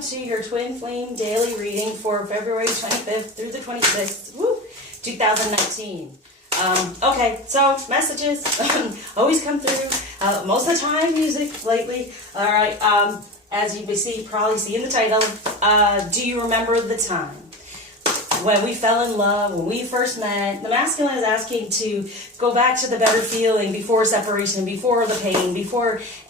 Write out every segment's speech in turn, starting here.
welcome to your Twin Flame Daily Reading for February 25th through the 26th, 2019. Okay, so messages always come through. Most of the time, music lately. All right, as you may probably see in the title, do you remember the time when we fell in love, when we first met? The masculine is asking to go back to the better feeling before separation, before the pain,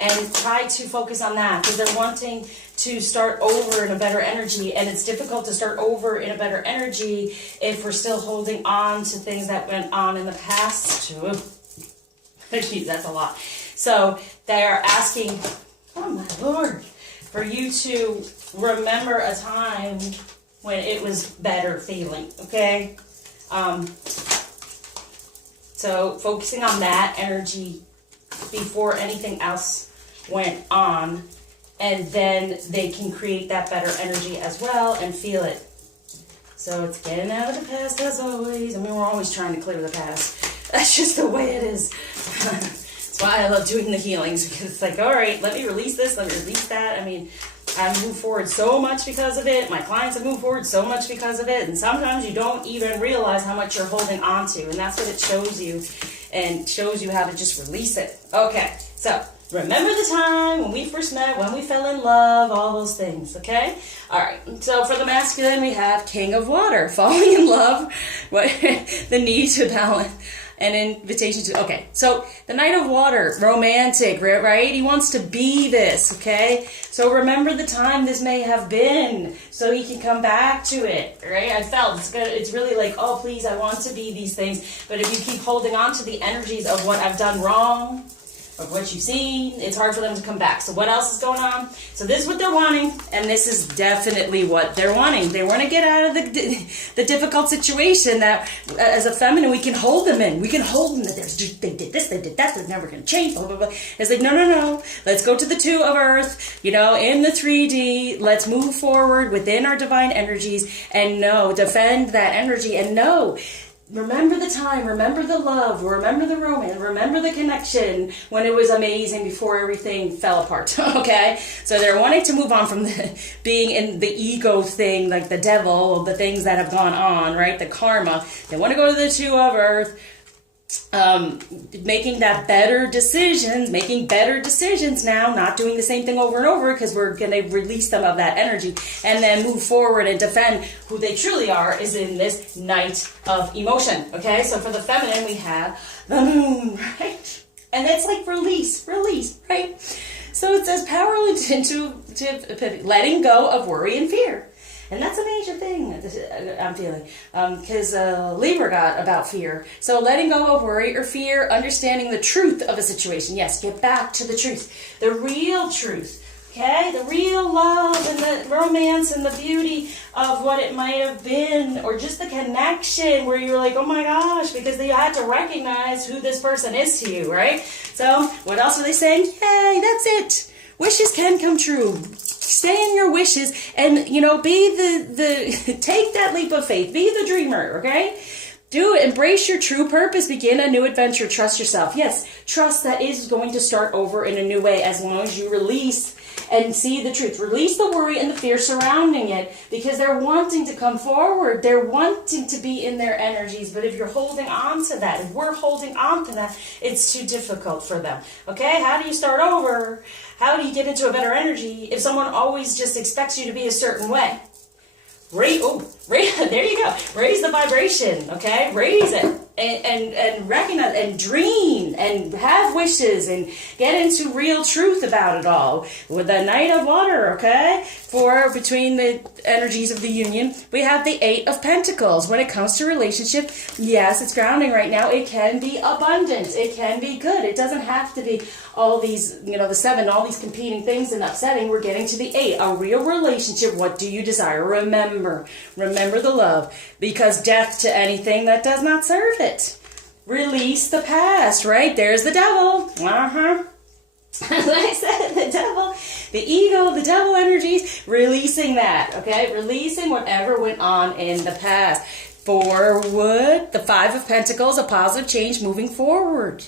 and try to focus on that because they're wanting to start over in a better energy, and it's difficult to start over in a better energy if we're still holding on to things that went on in the past. Jeez, that's a lot. So they're asking, oh my Lord, for you to remember a time when it was better feeling, okay? So focusing on that energy before anything else went on, and then they can create that better energy as well and feel it. So it's getting out of the past as always. I mean, we're always trying to clear the past. That's just the way it is. That's why I love doing the healings, because it's like, all right, let me release this, let me release that. I mean, I move forward so much because of it. My clients have moved forward so much because of it. And sometimes you don't even realize how much you're holding on to. And that's what it shows you, and shows you how to just release it. Okay, so remember the time when we first met, when we fell in love, all those things, okay? All right, so for the masculine, we have King of Water, falling in love, the need to balance, an invitation to, okay, so the Knight of Water, romantic, right? He wants to be this, okay? So remember the time this may have been, so he can come back to it, right? I felt it's good. It's really like, oh, please, I want to be these things. But if you keep holding on to the energies of what I've done wrong, of what you've seen, it's hard for them to come back. So what else is going on? So this is what they're wanting, and this is definitely what they're wanting. They want to get out of the difficult situation that, as a feminine, we can hold them in. We can hold them. They did this, they did that, they're never going to change, blah, blah, blah. It's like, no. Let's go to the 2 of Earth, in the 3D. Let's move forward within our divine energies and defend that energy and remember the time, remember the love, remember the romance, remember the connection when it was amazing before everything fell apart, okay? So they're wanting to move on from being in the ego thing, like the devil, the things that have gone on, right? The karma. They want to go to the 2 of Earth, making better decisions now, not doing the same thing over and over, because we're going to release them of that energy and then move forward and defend who they truly are, is in this Knight of Emotion, okay? So for the feminine, we have the Moon, right? And it's like release, right? So it says power into letting go of worry and fear. And that's a major thing I'm feeling, because Libra got about fear. So letting go of worry or fear, understanding the truth of a situation. Yes, get back to the truth, the real truth, okay? The real love and the romance and the beauty of what it might have been, or just the connection where you're like, oh my gosh, because they had to recognize who this person is to you, right? So what else are they saying? Yay, that's it. Wishes can come true. Stay in your wishes and, be take that leap of faith. Be the dreamer, okay? Do it. Embrace your true purpose. Begin a new adventure. Trust yourself. Yes, trust that is going to start over in a new way as long as you release and see the truth. Release the worry and the fear surrounding it, because they're wanting to come forward. They're wanting to be in their energies. But if you're holding on to that, if we're holding on to that, it's too difficult for them. Okay? How do you start over? How do you get into a better energy if someone always just expects you to be a certain way? There you go. Raise the vibration, okay? Raise it and recognize and dream and have wishes and get into real truth about it all. With the Knight of Water, okay? For between the energies of the union, we have the 8 of Pentacles. When it comes to relationship, yes, it's grounding right now. It can be abundant. It can be good. It doesn't have to be all these, the 7, all these competing things and upsetting. We're getting to the 8, a real relationship. What do you desire? Remember the love, because death to anything that does not serve it. Release the past, right? There's the devil. As I said, the devil, the ego, the devil energies, releasing that, okay? Releasing whatever went on in the past. Forward, the 5 of Pentacles, a positive change moving forward,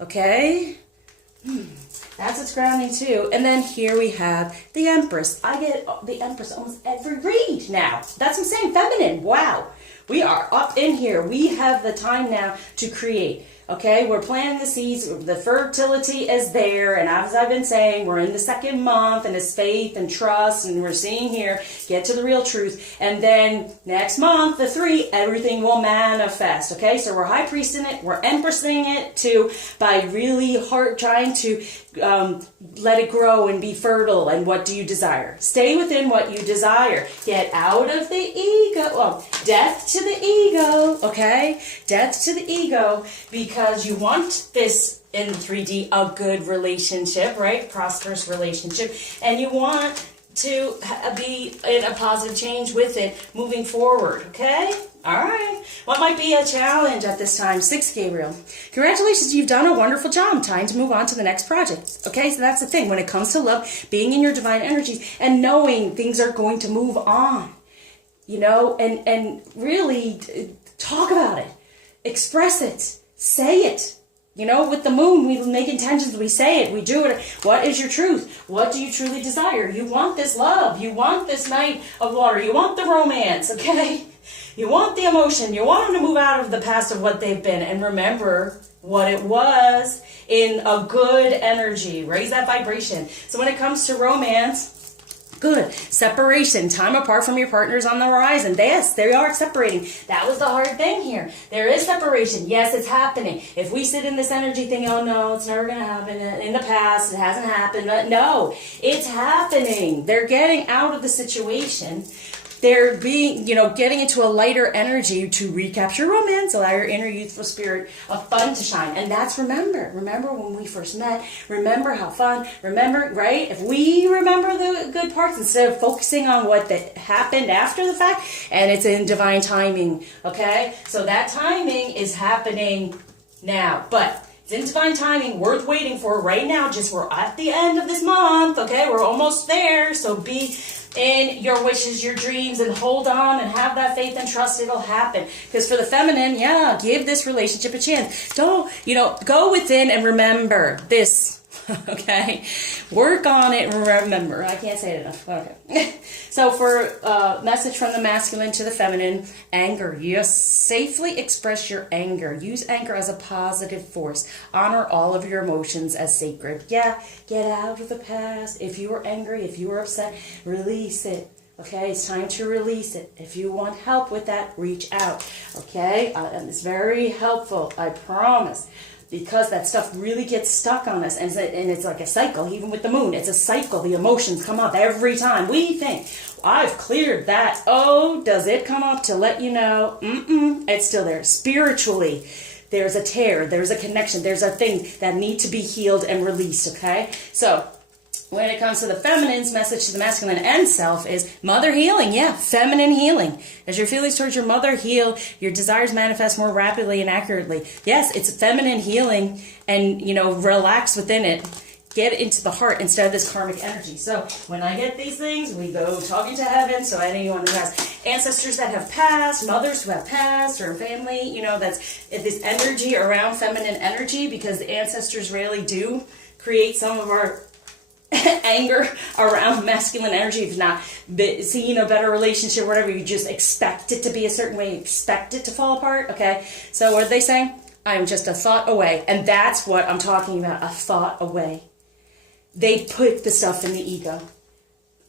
okay? That's what's grounding too. And then here we have the Empress. I get the Empress almost every read now. That's what I'm saying, feminine. Wow. We are up in here. We have the time now to create. Okay, we're planting the seeds. The fertility is there. And as I've been saying, we're in the second month and it's faith and trust. And we're seeing here, get to the real truth. And then next month, the 3, everything will manifest. Okay, so we're high priesting it. We're empressing it too by really hard trying to let it grow and be fertile. And what do you desire? Stay within what you desire. Get out of the ego. Well, death to the ego. Okay, death to the ego, because you want this in 3D, a good relationship, right? Prosperous relationship. And you want to be in a positive change with it moving forward, okay? All right. What might be a challenge at this time? 6, Gabriel. Congratulations, you've done a wonderful job. Time to move on to the next project. Okay, so that's the thing. When it comes to love, being in your divine energies and knowing things are going to move on, you know, and really talk about it. Express it. Say it. You know, with the moon, we make intentions, we say it, we do it. What is your truth? What do you truly desire? You want this love. You want this night of water. You want the romance, okay? You want the emotion. You want them to move out of the past of what they've been and remember what it was in a good energy. Raise that vibration. So when it comes to romance, good. Separation. Time apart from your partners on the horizon. Yes, they are separating. That was the hard thing here. There is separation. Yes, it's happening. If we sit in this energy thing, oh no, it's never going to happen. In the past, it hasn't happened. No, it's happening. They're getting out of the situation. They're being, getting into a lighter energy to recapture romance, allow your inner youthful spirit of fun to shine. And that's remember. Remember when we first met. Remember how fun. Remember, right? If we remember the good parts instead of focusing on what that happened after the fact, and it's in divine timing, okay? So that timing is happening now. But it's in divine timing, worth waiting for right now. Just we're at the end of this month, okay? We're almost there. So be in your wishes, your dreams, and hold on and have that faith and trust it'll happen. Because for the feminine, yeah, give this relationship a chance. Don't, go within and remember this. Okay, work on it and remember. I can't say it enough. Okay. So for message from the masculine to the feminine, anger. Yes, safely express your anger. Use anger as a positive force. Honor all of your emotions as sacred. Yeah, get out of the past. If you were angry, if you were upset, release it. Okay, it's time to release it. If you want help with that, reach out. Okay, and it's very helpful, I promise. Because that stuff really gets stuck on us. And it's like a cycle, even with the moon. It's a cycle. The emotions come up every time. We think, I've cleared that. Oh, does it come up to let you know? It's still there. Spiritually, there's a tear. There's a connection. There's a thing that needs to be healed and released, okay? So when it comes to the feminine's message to the masculine and self is mother healing. Yeah, feminine healing. As your feelings towards your mother heal, your desires manifest more rapidly and accurately. Yes, it's feminine healing, and, relax within it. Get into the heart instead of this karmic energy. So when I get these things, we go talking to heaven. So anyone who has ancestors that have passed, mothers who have passed, or family, that's this energy around feminine energy, because the ancestors really do create some of our anger around masculine energy. If not seeing a better relationship, whatever, you just expect it to be a certain way, you expect it to fall apart. Okay, so what are they saying? I'm just a thought away. And that's what I'm talking about, a thought away. They put the stuff in the ego,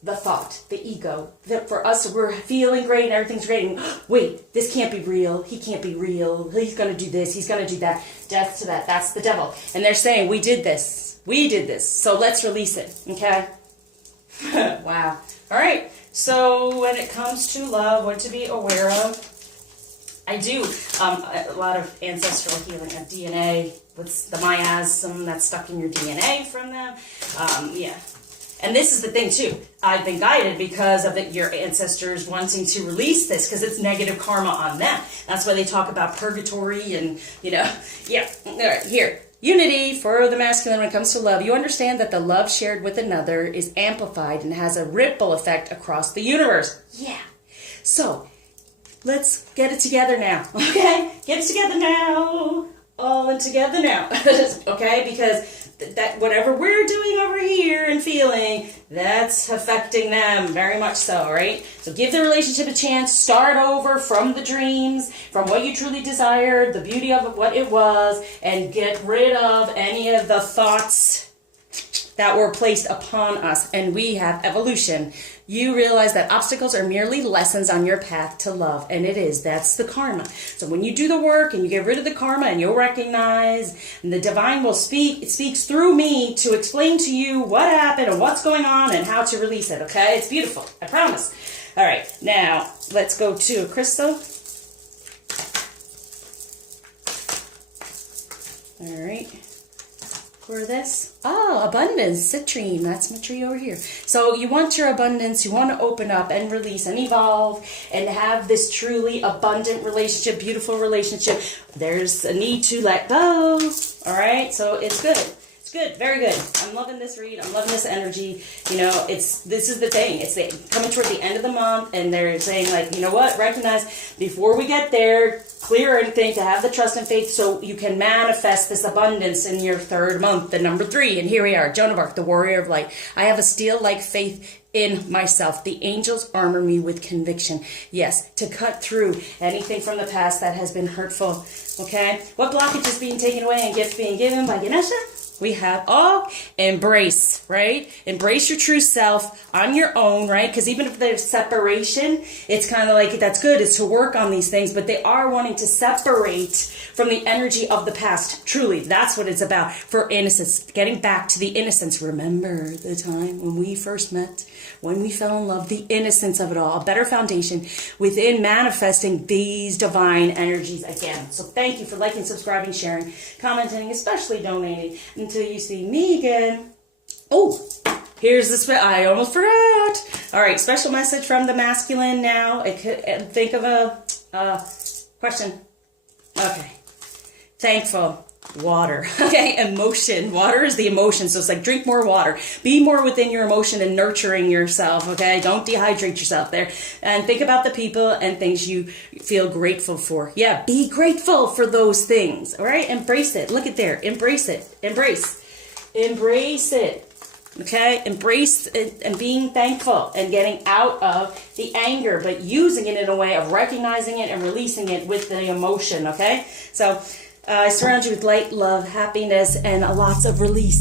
the thought, the ego, that for us, we're feeling great and everything's great, and wait, this can't be real, he can't be real, he's going to do this, he's going to do that. Death to that. That's the devil. And they're saying, we did this, so let's release it. Okay. Wow. All right, so when it comes to love, what to be aware of, I do a lot of ancestral healing of DNA. The miasm that's stuck in your DNA from them. Yeah. And this is the thing, too. I've been guided because of your ancestors wanting to release this, because it's negative karma on them. That's why they talk about purgatory and, yeah. All right, here. Unity for the masculine when it comes to love. You understand that the love shared with another is amplified and has a ripple effect across the universe. Yeah. So, let's get it together now, okay? Get it together now. All in together now, okay? Because that whatever we're doing over here and feeling, that's affecting them very much so, right? So give the relationship a chance, start over from the dreams, from what you truly desired, the beauty of what it was, and get rid of any of the thoughts that were placed upon us. And we have evolution. You realize that obstacles are merely lessons on your path to love, and it is. That's the karma. So when you do the work and you get rid of the karma, and you'll recognize, and the divine will speak, it speaks through me to explain to you what happened and what's going on and how to release it, okay? It's beautiful, I promise. All right, now let's go to a crystal. All right. For this, abundance, citrine, that's my tree over here. So you want your abundance, you want to open up and release and evolve and have this truly abundant relationship, beautiful relationship. There's a need to let go, all right? So it's good. It's good, very good. I'm loving this read. I'm loving this energy. You know, this is the thing. It's coming toward the end of the month, and they're saying, like, you know what? Recognize before we get there, clear everything, to have the trust and faith so you can manifest this abundance in your third month, the number 3. And here we are, Joan of Arc, the warrior of light. I have a steel-like faith in myself. The angels armor me with conviction. Yes, to cut through anything from the past that has been hurtful. Okay? What blockage is being taken away and gifts being given by Ganesha? We have, embrace, right? Embrace your true self on your own, right? Because even if there's separation, it's kind of like, that's good, it's to work on these things, but they are wanting to separate from the energy of the past. Truly, that's what it's about. For innocence, getting back to the innocence. Remember the time when we first met, when we fell in love, the innocence of it all, a better foundation within manifesting these divine energies again. So thank you for liking, subscribing, sharing, commenting, especially donating. Until you see me again. Oh, here's the I almost forgot. All right, special message from the masculine now. Think of a question. Okay. Thankful. Water. Okay, emotion. Water is the emotion. So it's like, drink more water. Be more within your emotion and nurturing yourself, okay? Don't dehydrate yourself there. And think about the people and things you feel grateful for. Yeah, be grateful for those things, all right? Embrace it. Look at there. Embrace it. Embrace. Embrace it. Okay? Embrace it and being thankful and getting out of the anger, but using it in a way of recognizing it and releasing it with the emotion, okay? So I surround you with light, love, happiness, and lots of release.